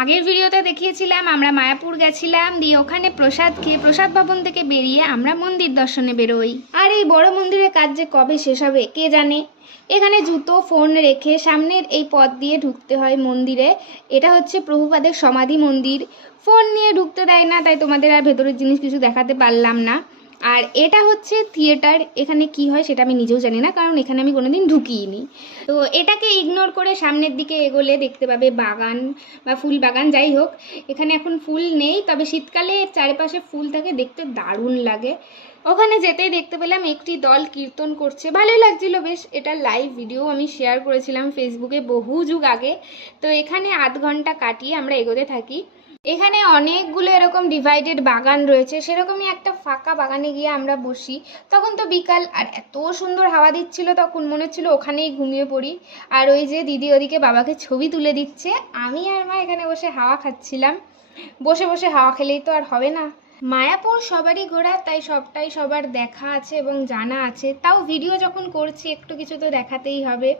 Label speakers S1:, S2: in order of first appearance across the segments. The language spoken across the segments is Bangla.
S1: আগের ভিডিওতে দেখিয়েছিলাম, আমরা মায়াপুর গেছিলাম, দিয়ে ওখানে প্রসাদ খেয়ে প্রসাদ ভবন থেকে বেরিয়ে আমরা মন্দির দর্শনে বেরোই। আর এই বড় মন্দিরের কাজ যে কবে শেষ হবে, কে জানে? এখানে জুতো, ফোন রেখে সামনের এই পথ দিয়ে ঢুকতে হয় মন্দিরে। এটা হচ্ছে প্রভুপাদের সমাধি মন্দির। ফোন নিয়ে ঢুকতে দেয় না, তাই তোমাদের আর ভেতরের জিনিস কিছু দেখাতে পারলাম না। আর এটা হচ্ছে থিয়েটার, এখানে কি হয় সেটা আমি নিজেও জানি না, কারণ এখানে আমি কোনোদিন ঢুকিনি তো এটাকে ইগনোর করে সামনের দিকে এগোলে দেখতে পাবে বাগান বা ফুল বাগান, যাই হোক, এখানে এখন ফুল নেই, তবে শীতকালে চারিপাশে ফুল থাকে দেখতে দারুণ লাগে। ওখানে যেতেই দেখতে পেলাম একটি দল কীর্তন করছে, ভালোই লাগছিল বেশ, এটা লাইভ ভিডিও আমি শেয়ার করেছিলাম ফেসবুকে বহু যুগ আগে। তো এখানে আধ ঘণ্টা কাটিয়ে আমরা এগোতে থাকি। এখানে অনেকগুলো এরকম ডিভাইডেড বাগান রয়েছে, সেরকমই একটা ফাঁকা বাগানে গিয়ে আমরা বসি। তখন তো বিকাল, আর এত সুন্দর হাওয়া দিচ্ছিল তখন, মনে হচ্ছিল ওখানেই ঘুমিয়ে পড়ি। আর ওই যে দিদি ওদিকে বাবাকে ছবি তুলে দিচ্ছে, আমি আর মা এখানে বসে হাওয়া খাচ্ছিলাম। বসে বসে হাওয়া খেলেই তো আর হবে না। মায়াপুর সবারই ঘোরা, তাই সবটাই সবার দেখা আছে এবং জানা আছে। তাও ভিডিও যখন করছি, একটু কিছু তো দেখাতেই হবে।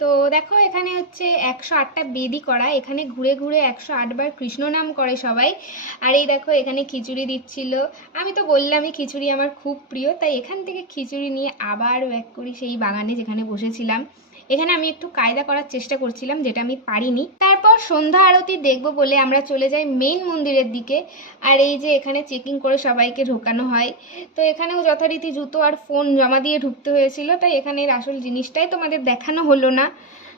S1: তো দেখো, এখানে হচ্ছে একশো আটটা বেদি করা। এখানে ঘুরে ঘুরে একশো আটবার কৃষ্ণ নাম করে সবাই। আর এই দেখো, এখানে খিচুড়ি দিচ্ছিল। আমি তো বললামই খিচুড়ি আমার খুব প্রিয়, তাই এখান থেকে খিচুড়ি নিয়ে আবার ব্যাক করি সেই বাগানে যেখানে বসেছিলাম। এখানে আমি একটু কায়দা করার চেষ্টা করছিলাম, যেটা আমি পারিনি। তারপর সন্ধ্যা আরতি দেখব বলে আমরা চলে যাই মেইন মন্দিরের দিকে। আর এই যে এখানে চেকিং করে সবাইকে ঢোকানো হয়। তো এখানেও যথারীতি জুতো আর ফোন জমা দিয়ে ঢুকতে হয়েছিল, তাই এখানের আসল জিনিসটাই তোমাদের দেখানো হলো না।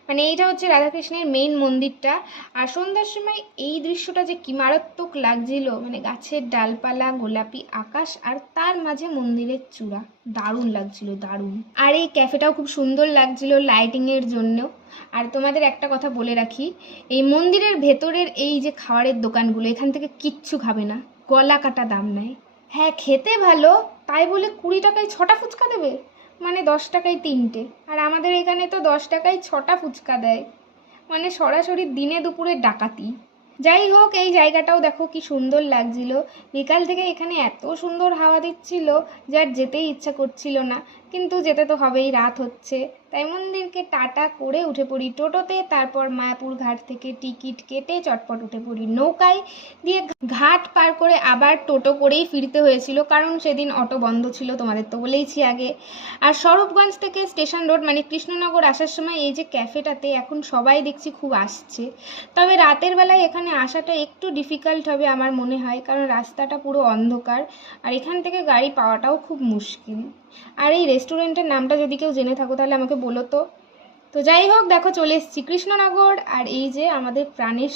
S1: মানে এইটা হচ্ছে রাধাকৃষ্ণের মেইন মন্দিরটা। আর সন্ধ্যার সময় এই দৃশ্যটা যে কি মারাত্মক লাগছিল মানে গাছের ডালপালা, গোলাপি আকাশ আর তার মাঝে মন্দিরের চূড়া। দারুণ লাগছিল, দারুণ। আর এই ক্যাফেটাও খুব সুন্দর লাগছিল লাইটিংয়ের জন্য আর তোমাদের একটা কথা বলে রাখি, এই মন্দিরের ভেতরের এই যে খাবারের দোকানগুলো, এখান থেকে কিচ্ছু খাবে না। গলা কাটা দাম নেয়। হ্যাঁ খেতে ভালো, তাই বলে কুড়ি টাকায় ছটা ফুচকা দেবে? মানে দশ টাকায় তিনটে। আর আমাদের এখানে তো দশ টাকায় ছটা ফুচকা দেয়। মানে সরাসরি দিনে দুপুরে ডাকাতি। যাই হোক, এই জায়গাটাও দেখো কি সুন্দর লাগছিল। বিকাল থেকে এখানে এত সুন্দর হাওয়া দিচ্ছিল, যার যেতেই ইচ্ছা করছিল না। কিন্তু যেতে তো হবেই, রাত হচ্ছে। তাই মন্দিরকে টাটা করে উঠে পড়ি টোটোতে, তারপর মায়াপুর ঘাট থেকে টিকিট কেটে চটপট উঠে পড়ি নৌকায় দিয়ে ঘাট পার করে আবার টোটো করেই ফিরতে হয়েছিল, কারণ সেদিন অটো বন্ধ ছিল তোমাদের তো বলেইছি আগে। আর স্বরূপগঞ্জ থেকে স্টেশন রোড মানে কৃষ্ণনগর আসার সময় এই যে ক্যাফেটাতে এখন সবাই দেখছি খুব আসছে। তবে রাতের বেলায় এখানে আসাটা একটু ডিফিকাল্ট হবে আমার মনে হয়, কারণ রাস্তাটা পুরো অন্ধকার, আর এখান থেকে গাড়ি পাওয়াটাও খুব মুশকিল। আর এই রেস্টুরেন্টের নামটা যদি কেউ জেনে থাকো, তাহলে আমাকে বলো তো। তো যাই হোক, দেখো চলে এসেছি কৃষ্ণনগর। আর এই যে আমাদের প্রাণের